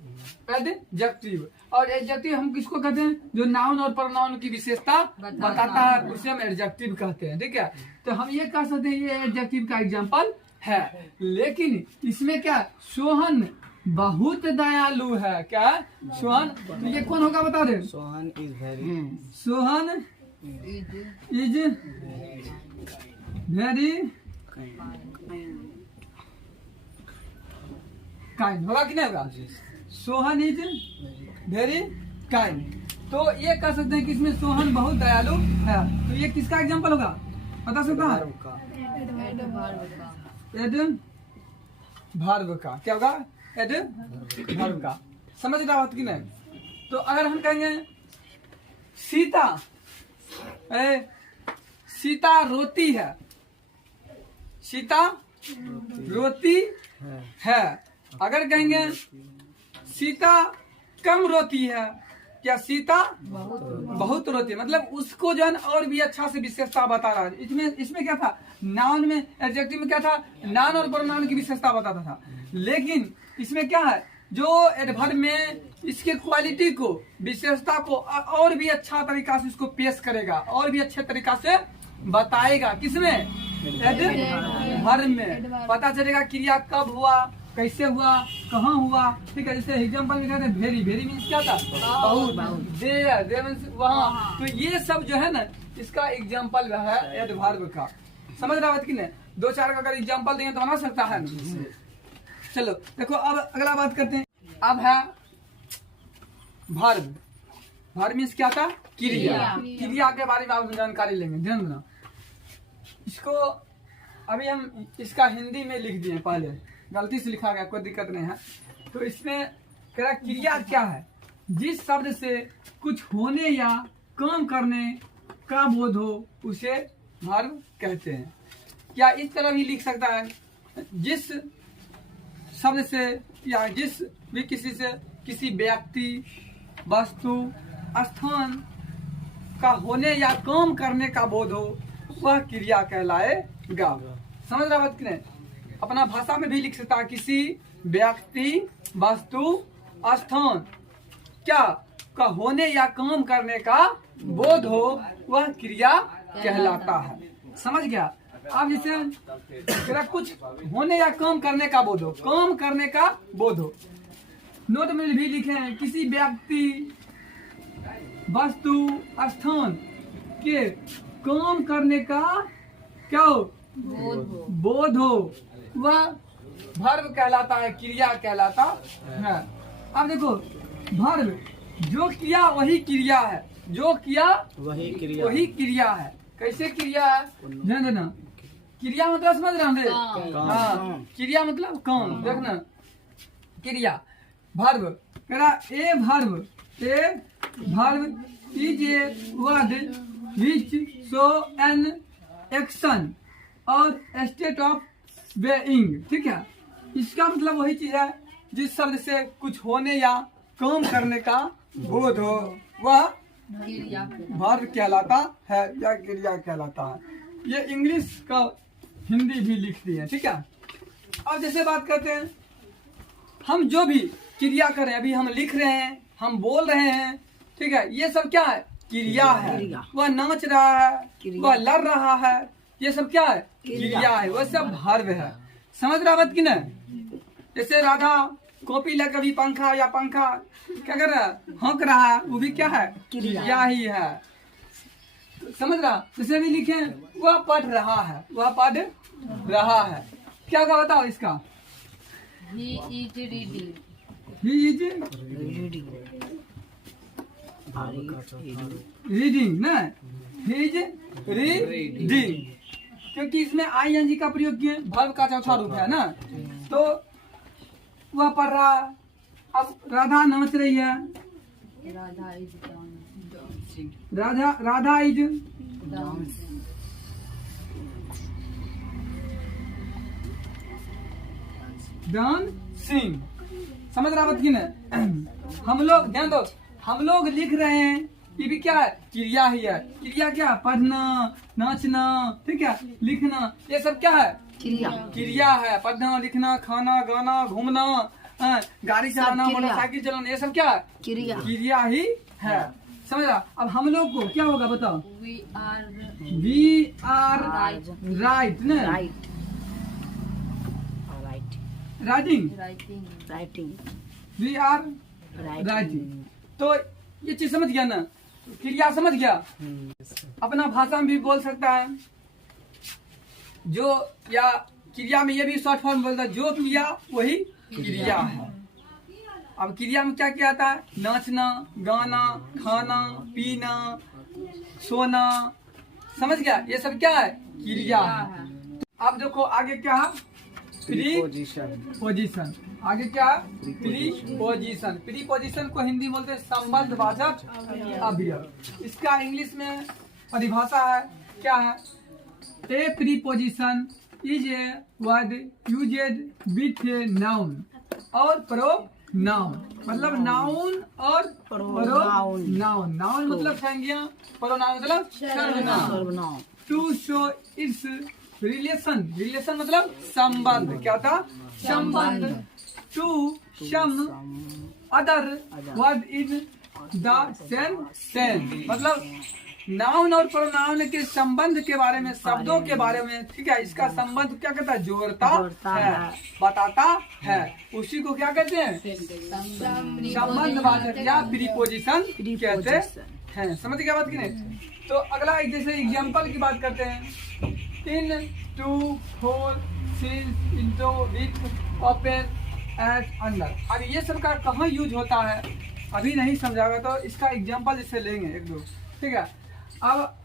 एडजेक्टिव। और एडजेक्टिव हम किसको कहते हैं, जो नाउन और प्रोनाउन की विशेषता बताता है, उसे हम एडजेक्टिव कहते हैं, ठीक है। तो हम ये कह सकते हैं ये एडजेक्टिव का एग्जाम्पल है। लेकिन इसमें क्या, सोहन बहुत दयालु है, क्या सोहन, तो ये कौन होगा बता दे, Sohan is very, Sohan is very kind होगा कि नहीं होगा, सोहन इज वेरी काइंड। तो ये कह सकते हैं कि इसमें सोहन बहुत दयालु है। तो ये किसका एग्जाम्पल होगा, बता सकता है, एड भार्व का, क्या होगा, एड भार्व का, समझ रहा बात की नहीं। तो अगर हम कहेंगे सीता, सीता रोती है, सीता रोती है। अगर कहेंगे सीता कम रोती है, क्या सीता बहुत रोती है, मतलब उसको जो है और भी अच्छा से विशेषता बता रहा है। इसमें क्या था, नाउन में, एडजेक्टिव में क्या था, नाउन और प्रोनाउन की विशेषता बताता था। लेकिन इसमें क्या है, जो एडवर्ब में इसके क्वालिटी को, विशेषता को और भी अच्छा तरीका से इसको पेश करेगा, और भी अच्छे तरीका से बताएगा। किसमें, एडवर्ब में पता चलेगा क्रिया कब हुआ, कैसे हुआ, कहाँ हुआ, ठीक है। जैसे एग्जाम्पल में कहते हैं भेरी, भेरी मीन्स क्या था, बहुत, दे मीन्स वहाँ। तो ये सब जो है ना, इसका एग्जाम्पल है एडवर्ब का, समझ रहा बात की नहीं। दो चार का अगर एग्जाम्पल देंगे तो बना सकता है। चलो देखो, अब अगला बात करते हैं। अब है वर्ब, वर्ब मीन्स क्या था, क्रिया। क्रिया के बारे में आप जानकारी लेंगे, ध्यान देना। इसको अभी हम इसका हिंदी में लिख दिए, पहले गलती से लिखा गया, कोई दिक्कत नहीं है। तो इसमें कह रहा क्रिया क्या है, जिस शब्द से कुछ होने या काम करने का बोध हो उसे वर्ब कहते हैं। क्या इस तरह भी लिख सकता है, जिस शब्द से या जिस भी किसी से किसी व्यक्ति, वस्तु, स्थान का होने या काम करने का बोध हो, वह क्रिया कहलाएगा। समझ रहा बात कि नहीं। अपना भाषा में भी लिख सकता है, किसी व्यक्ति, वस्तु, स्थान क्या का होने या काम करने का बोध हो, वह क्रिया कहलाता है। समझ गया। अब जैसे कुछ होने या काम करने का बोध हो, काम करने का बोध हो, नोट में भी लिखे हैं, किसी व्यक्ति, वस्तु, स्थान के काम करने का क्या हो, बोध हो, वह भर्व कहलाता है, क्रिया कहलाता है। अब देखो भर्व, जो किया वही क्रिया है, जो किया वही क्रिया है। कैसे क्रिया है, ध्यान देना। क्रिया मतलब समझ रहे हैं? हाँ, क्रिया मतलब काम। देखना क्रिया, भर्व कह रहा a verb is a word which show an action और स्टेट ऑफ बेइंग। ठीक है, इसका मतलब वही चीज है जिस शब्द से कुछ होने या काम करने का बोध हो, वह भर्व कहलाता है या क्रिया कहलाता है। ये इंग्लिश का हिंदी भी लिखती है। ठीक है, अब जैसे बात करते हैं, हम जो भी क्रिया करें, अभी हम लिख रहे हैं, हम बोल रहे हैं, ठीक है, ये सब क्या है, क्रिया है। वह नाच रहा है, वह लड़ रहा है, ये सब क्या है, क्रिया है, वह सब भर्व है। समझ रहा बात की ना? जैसे राधा कॉपी लेकर भी पंखा क्या कर रहा है, हंक रहा है, वो भी क्या है, क्रिया ही है। समझ रहा? जैसे भी लिखे वह पढ़ रहा है, वह पढ़ रहा है, क्या का बताओ इसका? He is reading. He is reading ना, he is reading, क्योंकि इसमें ING का प्रयोग किए, भर्व का चौथा रूप है ना। तो वह पढ़ रहा है, अब राधा नाच रही है, Radha is dancing. Radha is dancing. समझ रहा बात की ना? हम लोग ध्यान दो, हम लोग लिख रहे हैं, ये भी क्या है, क्रिया ही है। क्रिया क्या, पढ़ना, नाचना, ठीक है, लिखना, ये सब क्या है, क्रिया है। पढ़ना, लिखना, खाना, गाना, घूमना, गाड़ी चलाना, मोटरसाइकिल चलाना, ये सब क्या है, क्रिया ही है। समझ रहा? अब हम लोग को क्या होगा बताओ? We are राइट ना, राइटिंग, वी आर राइटिंग। तो ये चीज समझ गया ना, क्रिया समझ गया। अपना भाषा में भी बोल सकता है, जो या क्रिया में ये भी शॉर्ट फॉर्म बोलता है, जो किया वही क्रिया है। अब क्रिया में क्या क्या आता है, नाचना, गाना, खाना, पीना, सोना, समझ गया, ये सब क्या है, क्रिया है। अब देखो आगे क्या है, प्रीपोजिशन। आगे क्या है, प्रीपोजिशन। प्रीपोजिशन को हिंदी बोलते हैं संबंधवाचक अवयव। इसका इंग्लिश में परिभाषा है, क्या है, ए preposition is a word used with A noun और प्रोनाउन। मतलब नाउन और प्रोनाउन। नाउन मतलब संज्ञा, प्रोनाउन मतलब सर्वनाम। टू शो इट्स रिलेशन मतलब संबंध। क्या था, संबंध। To some other word in the same sense, मतलब नाउन और प्रोनाउन के संबंध के बारे में, शब्दों के बारे में, ठीक है, इसका संबंध क्या कहता है, जोड़ता है, बताता है, उसी को क्या कहते हैं, संबंधवाचक या प्रीपोजिशन कहते हैं। समझ गया बात की नहीं? तो अगला एक जैसे एग्जाम्पल की बात करते हैं, in, to, for, since, into, with, open, at, under. अब ये सब का कहाँ यूज होता है अभी नहीं समझागा, तो इसका एग्जाम्पल जैसे लेंगे एक दो, ठीक है। अब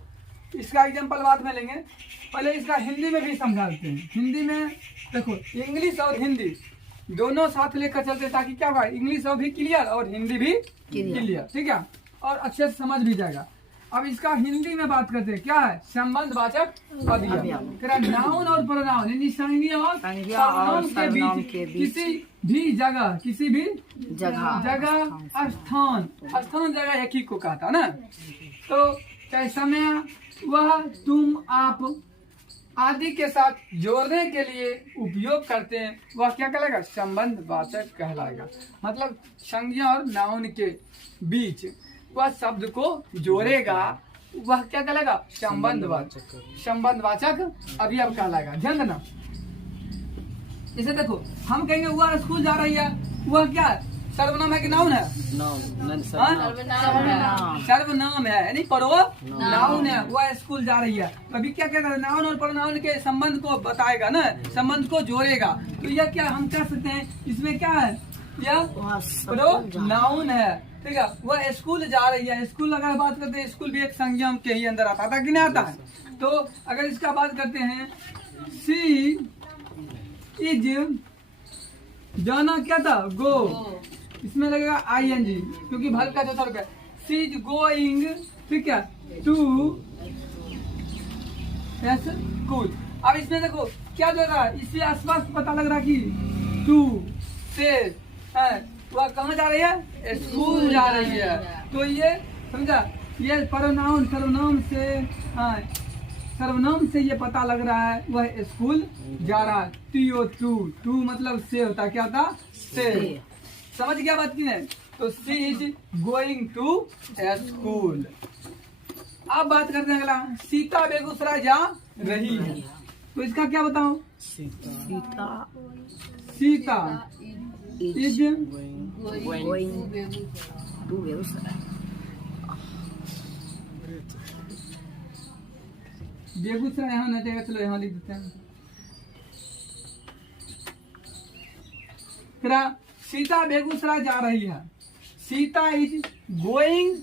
इसका एग्जाम्पल बाद में लेंगे, पहले इसका हिंदी में भी समझाते हैं। हिंदी में देखो, इंग्लिश और हिंदी दोनों साथ लेकर चलते हैं, ताकि क्या होगा, इंग्लिश और भी क्लियर और हिंदी भी क्लियर, ठीक है, और अच्छे से समझ भी जाएगा। अब इसका हिंदी में बात करते हैं, क्या है, संबंधवाचक अवयव। नाउन और प्रोनाउन यानी संज्ञा और प्रोनाउन के बीच किसी भी जगह स्थान जगह एक ही को कहता ना। तो चाहे समय, वह, तुम, आप आदि के साथ जोड़ने के लिए उपयोग करते हैं, वह क्या कहलाएगा, संबंधवाचक कहलाएगा। मतलब संज्ञा और नाउन के बीच वह शब्द को जोड़ेगा, वह क्या कहलाएगा, संबंधवाचक अवयव कहलाएगा। ध्यान देना, जैसे देखो हम कहेंगे वह स्कूल जा रही है, वह क्या है, सर्वनाम है कि नाउन है? हाँ? सर्वनाम है, यानी परो नाउन है। वह स्कूल जा रही है। अभी क्या कह रहा है? नाउन और प्रोनाउन के संबंध को बताएगा ना, संबंध को जोड़ेगा। तो यह क्या हम कह सकते हैं, इसमें क्या है, यह प्रो नाउन है। ठीक है, वह स्कूल जा रही है। स्कूल अगर बात करते हैं, स्कूल भी एक संज्ञा के ही अंदर आता था कि नहीं आता है? तो अगर इसका बात करते हैं, सी इज, जाना क्या था, गो, इसमें लगेगा ING, क्योंकि भल का चौथा रूप है। सी इज गोइंग, ठीक है, टू स्कूल। अब इसमें देखो क्या जो रहा है, इससे आसपास पता लग रहा कि टू से है, वह कहाँ जा रही है, स्कूल जा रही है। तो ये समझा, ये प्रोनाउन सर्वनाम से, हाँ, सर्वनाम से ये पता लग रहा है वह स्कूल जा रहा है। TO2, टू मतलब से होता है, क्या था, से। समझ गया बात की है? तो सी इज गोइंग टू स्कूल। अब बात करते हैं अगला, सीता बेगूसराय जा रही है। तो इसका क्या बताऊं, सीता इज बेगूसराय, यहाँ न जाएगा, चलो यहाँ लिख देते हैं। फिर सीता बेगूसराय जा रही है। Sita is going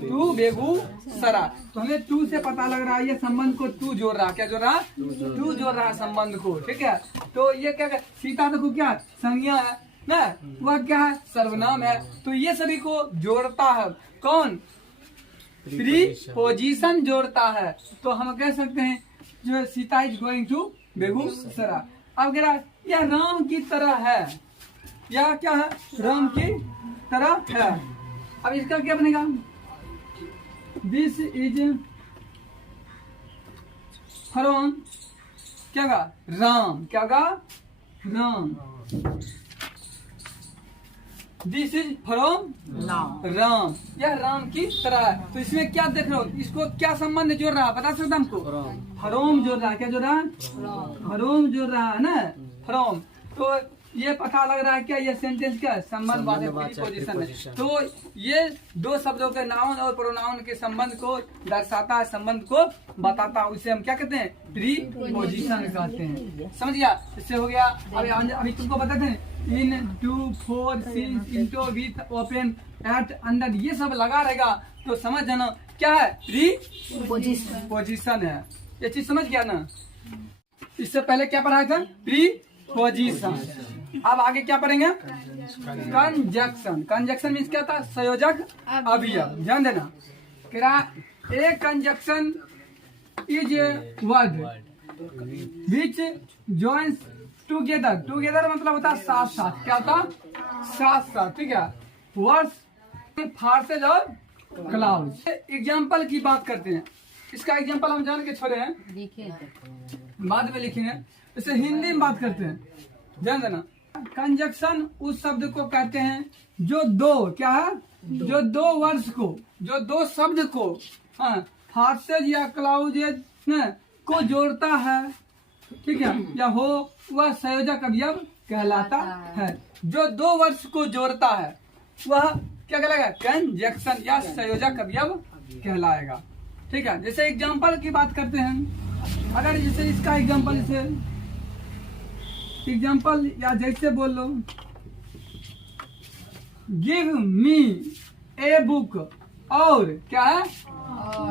to Begusarai. तो हमें टू से पता लग रहा है, ये संबंध को टू जोड़ रहा है। क्या जोड़ रहा है, टू जोड़ रहा है संबंध को। ठीक है, तो ये क्या, सीता देखो क्या संज्ञा है ना, वह क्या है, सर्वनाम है। तो ये सभी को जोड़ता है कौन, प्रीपोजिशन जोड़ता है। तो हम कह सकते हैं जो Sita is going to Begusarai. अब कह रहा है यह राम की तरह है, यह क्या है, राम की तरह है। अब इसका क्या बनेगा, दिस इज फ्रॉम, क्या गा, राम, क्या गा, Ram. This is from Ram, यह राम की तरह है। तो इसमें क्या देख रहे हो, इसको क्या संबंध जोड़ रहा है, बता सकता हमको, फ्रॉम जोड़ रहा है। क्या जोड़ रहा है, फ्रॉम जोड़ रहा है ना, फ्रॉम। तो ये पता लग रहा है क्या, ये सेंटेंस क्या है, संबंध वाचक प्रीपोजिशन है। तो ये दो शब्दों के नाउन और प्रोनाउन के संबंध को दर्शाता है, संबंध को बताता है। उसे हम क्या कहते हैं, प्रीपोजिशन कहते हैं। समझ गया, इससे हो गया। अभी तुमको बताते हैं, in, to, for, since, into, with, open, at, under, ये सब लगा रहेगा तो समझ जाना क्या है, प्रीपोजिशन है। ये चीज समझ गया ना। इससे पहले क्या पढ़ाया था, प्रीपोजिशन। अब आगे क्या पढ़ेंगे, कंजक्शन। कंजक्शन मीन्स क्या था, संयोजक अवयव। ध्यान देना, a conjunction is a word which joins together. Together मतलब होता है साथ साथ, क्या होता, साथ साथ। ठीक है, वर्ड्स, फार्सेज और क्लाउड्स। एग्जाम्पल की बात करते हैं, इसका एग्जाम्पल हम जान के छोड़े हैं, बाद में लिखेंगे। इसे हिंदी में बात करते हैं, ध्यान देना। कंजक्शन उस शब्द को कहते हैं जो दो, क्या है, जो दो वर्ड्स को, जो दो शब्द को, हाँ, फार्सेज या क्लाउजेज को जोड़ता है। ठीक है, या हो वह संयोजक अवयव कहलाता है। जो दो वर्ड्स को जोड़ता है वह क्या कहलाएगा, कंजक्शन या संयोजक अवयव कहलाएगा। ठीक है, जैसे एग्जाम्पल की बात करते हैं, अगर जैसे इसका एग्जाम्पल, जैसे एग्जाम्पल या जैसे बोल लो, गिव मी ए बुक, और क्या है,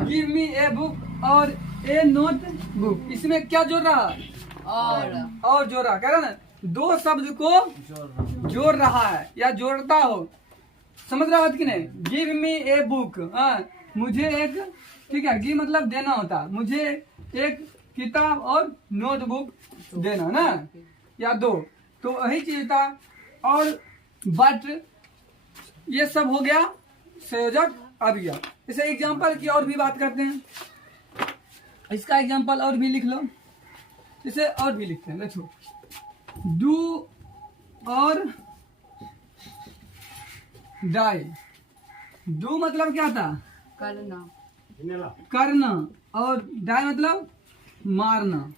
गिव मी ए बुक और ए नोट बुक। इसमें क्या जोड़ रहा है, और जोड़ रहा, कह रहा ना, दो शब्द को जोड़ रहा है या जोड़ता हो। समझ रहा हो कि नहीं, गिव मी ए बुक, मुझे एक, ठीक है, गिव मतलब देना होता, मुझे एक किताब और नोटबुक देना ना, या दो, तो वही चीज था। और बट, ये सब हो गया संयोजक अवयव। इसे एग्जाम्पल की और भी बात करते हैं, इसका एग्जाम्पल और भी लिख लो, इसे और भी लिखते हैं, देखो, डू और डाई। डू मतलब क्या था, करना, करना, और डाई मतलब मारना।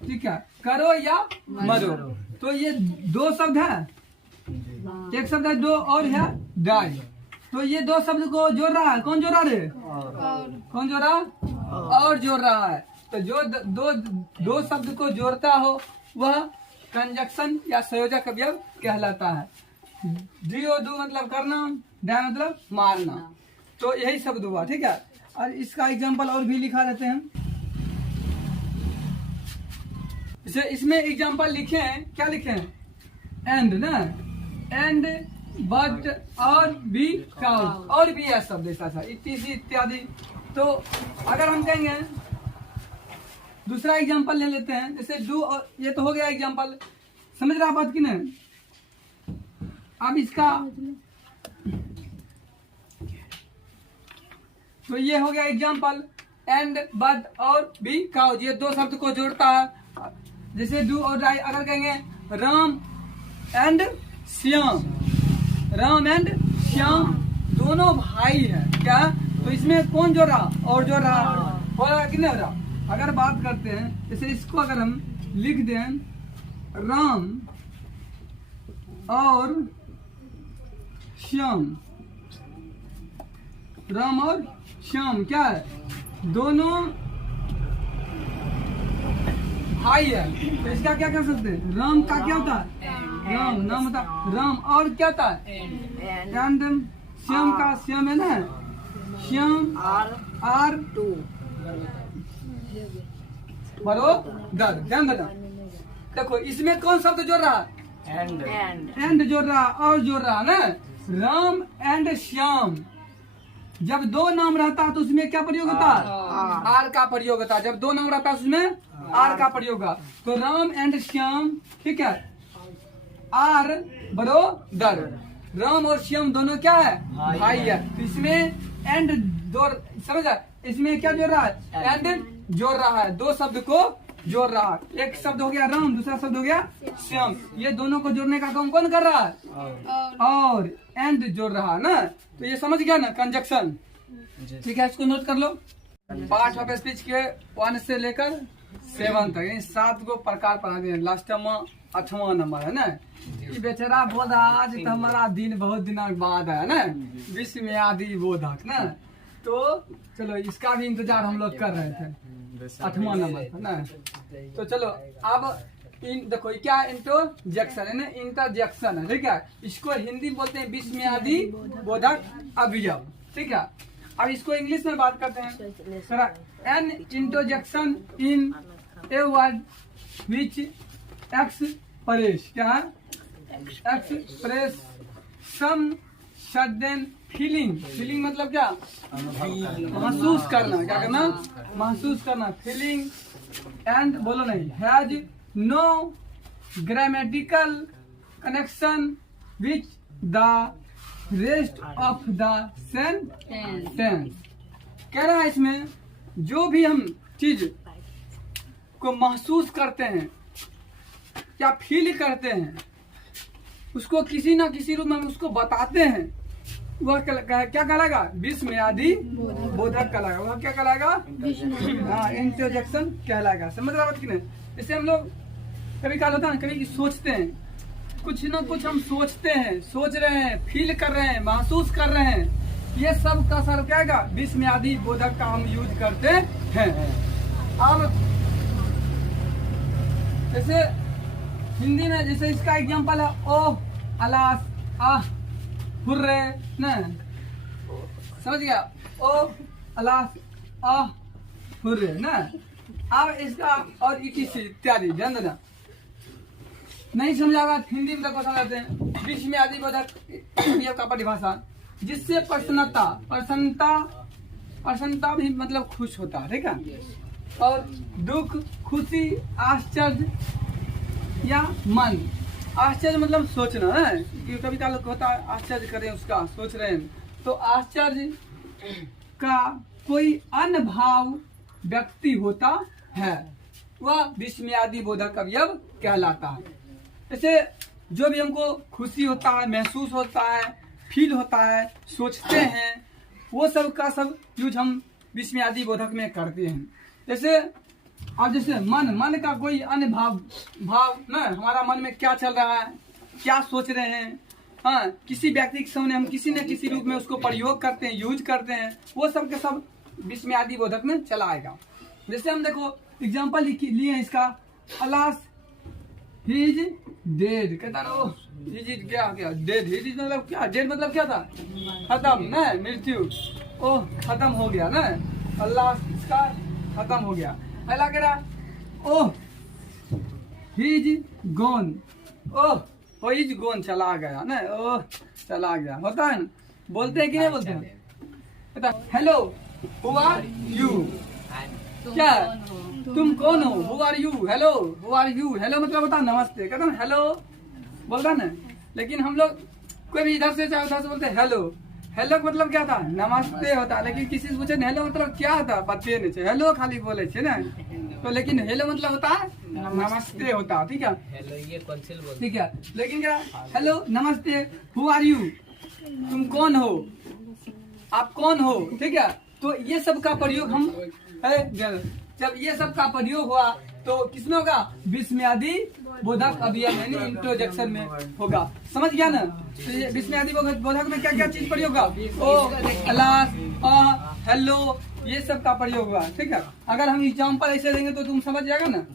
ठीक है, करो या मरो। तो ये दो शब्द है, एक शब्द है डो और है डाई। तो ये दो शब्द को जोड़ रहा है, कौन जोड़ रहा है? कौन जोड़ रहा है? और जोड़ रहा है। तो जो दो शब्द को जोड़ता हो वह कंजक्शन या संयोजक अवयव कहलाता है। डीओ डू मतलब करना, डाई मतलब मारना। तो यही शब्द हुआ, ठीक है। और इसका एग्जाम्पल और भी लिखा रहते हैं। इसमें एग्जाम्पल लिखे हैं, क्या लिखे हैं? एंड ना, एंड बट और भी काउज और भी यह शब्द ऐसा था इत्यादि। तो अगर हम कहेंगे दूसरा एग्जाम्पल ले लेते हैं, जैसे डू और ये तो हो गया एग्जाम्पल, समझ रहा बात की नहीं? अब इसका तो ये हो गया एग्जाम्पल एंड बट और भी काउज, ये दो शब्द को जोड़ता है। जैसे डू और डाई अगर कहेंगे राम एंड श्याम, राम एंड श्याम दोनों भाई हैं क्या? तो इसमें कौन जोड़ रहा? और जोड़ रहा हो रहा कि नहीं हो रहा? अगर बात करते हैं जैसे इसको अगर हम लिख दें राम और श्याम, राम और श्याम क्या है? दोनों भाई है। तो इसका क्या कर सकते हैं? राम का क्या होता है? राम नाम होता है राम, और क्या होता है? एंड श्याम का श्याम है ना, श्याम आर टू बरोबर। ध्यान देना, देखो इसमें कौन शब्द जोड़ रहा है? एंड जोड़ रहा और जोड़ रहा ना, राम एंड श्याम। जब दो नाम रहता है तो उसमें क्या प्रयोग होता है? आर का प्रयोग होता है। जब दो नाम रहता है उसमें आर का प्रयोग होगा। तो राम एंड श्याम, ठीक है, आर बरोबर। राम और श्याम दोनों क्या है? भाई है। तो इसमें एंड जोड़, समझ आए? इसमें क्या जोड़ रहा है? एंड जोड़ रहा है, दो शब्द को जोड़ रहा है। एक शब्द हो गया राम, दूसरा शब्द हो गया श्याम। ये दोनों को जोड़ने का काम कौन कर रहा है? और एंड जोड़ रहा है ना। तो ये समझ गया ना कंजक्शन, ठीक है। इसको नोट कर लो। पार्ट ऑफ स्पीच के 1 से लेकर 7 तक, यानी 7 गो प्रकार पढ़ा दिए। लास्ट में 8वां नंबर है ना। ये बेचारा बोधा आज तो हमारा दिन बहुत दिनों के बाद है ना, विश्व में आदि बोधक ना। तो चलो इसका भी इंतजार हम लोग कर रहे थे, 8वां नंबर है ना। तो चलो अब देखो क्या इंटरजेक्शन है ना, इंटरजेक्शन है, ठीक है। इसको हिंदी बोलते हैं विश्व में आदि बोधक अवयव, ठीक है। अब इसको इंग्लिश में बात करते हैं। An interjection in a word which express, क्या है? Express some sudden feeling. Feeling मतलब क्या? महसूस करना। क्या करना? महसूस करना। फीलिंग एंड बोलो नहीं, has no grammatical connection which the rest of the sentence. कह रहा है इसमें जो भी हम चीज को महसूस करते हैं या फील करते हैं, उसको किसी ना किसी रूप में हम उसको बताते हैं, वह क्या कहलाएगा? विश्व में आदि बोधक कहलाएगा। वह क्या कहलाएगा? हाँ, इंटरजेक्शन कहलाएगा। समझ रहा बात की नहीं? जैसे हम लोग कभी क्या होता है, कभी सोचते हैं, कुछ ना कुछ हम सोचते हैं, सोच रहे हैं, फील कर रहे हैं, महसूस कर रहे हैं, ये सब का सर क्या है? विश्व में आदि बोधक का हम यूज करते हैं। अब जैसे हिंदी में जैसे इसका एग्जांपल है ओ, अलास, आह, हुर्रे न, समझ गया? ओ, अलास, आह, हुर्रे न। अब इसका और इत्यादि ध्यान देना। नहीं समझागा हिंदी में तक समझाते हैं। विश्व में आदि बोधक का परिभाषा, जिससे प्रसन्नता भी मतलब खुश होता है, ठीक है। और दुख, खुशी, आश्चर्य या मन। आश्चर्य मतलब सोचना है कि कभी का लोग होता है आश्चर्य करें, उसका सोच रहे हैं। तो आश्चर्य का कोई अन्य भाव व्यक्ति होता है, वह विश्व में आदि बोधक अवयव कहलाता है। जैसे जो भी हमको खुशी होता है, महसूस होता है, फील होता है, सोचते हैं, वो सब का सब यूज हम विश्व में आदि बोधक में करते हैं। जैसे अब जैसे मन का कोई अन्य भाव ना, हमारा मन में क्या चल रहा है, क्या सोच रहे हैं, हाँ, किसी व्यक्ति के सामने हम किसी न किसी रूप में उसको प्रयोग करते हैं, यूज करते हैं, वो सब के सब विस्मयादि बोधक में चला आएगा। जैसे हम देखो एग्जाम्पल लिए हैं इसका, अलास ही इज डेड, कहता रहो ही इज क्या क्या डेड, ही इज मतलब क्या, डेड मतलब क्या था, खत्म ना, मृत्यु, ओह खत्म हो गया ना, अल्लाह इसका खत्म हो गया। अल्लाह कह रहा ओह ही इज गॉन, ओह वो इज गॉन चला गया ना, ओह चला गया, होता है ना, बोलते हैं कि नहीं बोलते हैं। हेलो हु आर यू, क्या तुम कौन हो, who are you, hello who are you, hello मतलब होता है नमस्ते, कहता ना हेलो बोलता ना, लेकिन हम लोग कोई भी इधर से चाहे उधर से बोलते हेलो, हेलो का मतलब क्या था, नमस्ते होता, लेकिन किसी से पूछे हेलो मतलब क्या होता पते नहीं छे, हेलो खाली बोले छे ना, तो लेकिन हेलो मतलब होता है नमस्ते होता, ठीक है, हेलो ये कौनसिल बोल, ठीक है, लेकिन क्या हेलो नमस्ते, हु आर यू, तुम कौन हो, आप कौन हो, ठीक है। तो ये सब का प्रयोग हम जब ये सब का प्रयोग हुआ तो किसमें होगा, विस्मयादि बोधक अभियम यानी इंट्रोडक्शन में होगा, समझ गया ना। तो ये विस्मयादि बोधक में क्या क्या चीज प्रयोग होगा, ओ अलास हेलो, ये सब का प्रयोग हुआ, ठीक है। अगर हम एग्जाम्पल ऐसे देंगे तो तुम समझ जाएगा ना,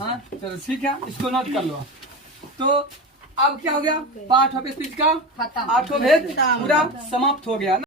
हाँ चलो ठीक है, इसको नोट कर लो। तो अब क्या हो गया, पार्ट ऑफ स्पीच का 8 भेद पूरा समाप्त हो गया ना।